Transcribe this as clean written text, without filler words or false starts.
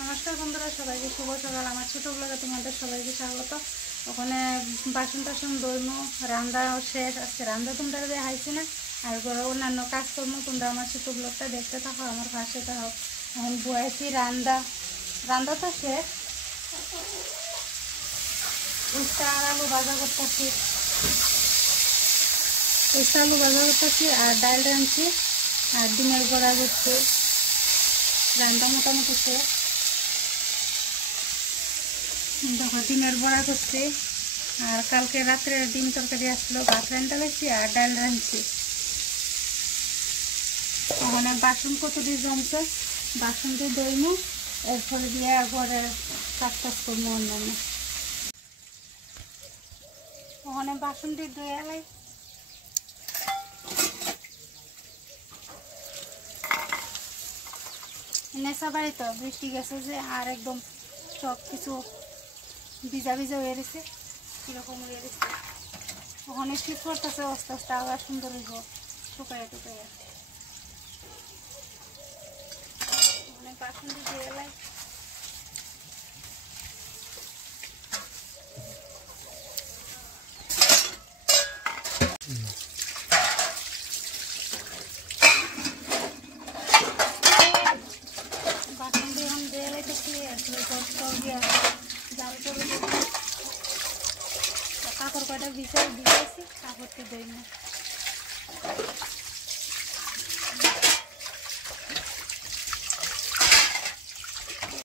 নমস্কার বন্ধুরা, সবাইকে শুভ সকাল। আমার ছোটো ব্লগে তোমাদের সবাইকে স্বাগত। ওখানে বাসন টাসন ধরনো, রান্না শেষ। আজকে রান্না তোমরা দেখাইছি না, আর অন্যান্য কাজকর্ম তোমরা আমার ছোটো ব্লগটা দেখতে থাকো, আমার পাশে থাকো। এখন বয়েছি রান্না তো শেষ। উস্তা আর আলু ভাজা করতেছি, আর ডাল রাঁধছি, আর ডিমের বড়া করছি। রান্না মোটামুটি শেষ। দেখো ডিমের বড়া করছি, আর কালকে রাত্রে ডিম তরকারি আসলো, ভাত রান্না লাগছি আর ডাল রাঁধছি। ওখানে বাসন কতটি জমছে, বাসন দিয়ে দইমু, এরপরে দিয়ে ঘরে কাজ করবো অন্যান্য। ওখানে বাসন দিয়ে ধুয়ে এলাই। নেশা বাড়ি তো বৃষ্টি গেছে যে, আর একদম সব কিছু ভিজা ভিজা হয়ে গেছে, কীরকম হয়ে গেছে। ওখানে শীত পড়তেছে, আস্তে আস্তে আবার সুন্দর হইব, শুকাইয়া টুকাইয়া। ওখানে বাসন দিয়ে এলাই। বাসন দিয়ে এখন দিয়ে এলাইতেছি, আসলে গিয়া জাল করে কাপড় কয়টা ভিজাইছি, কাপড়টি দই না।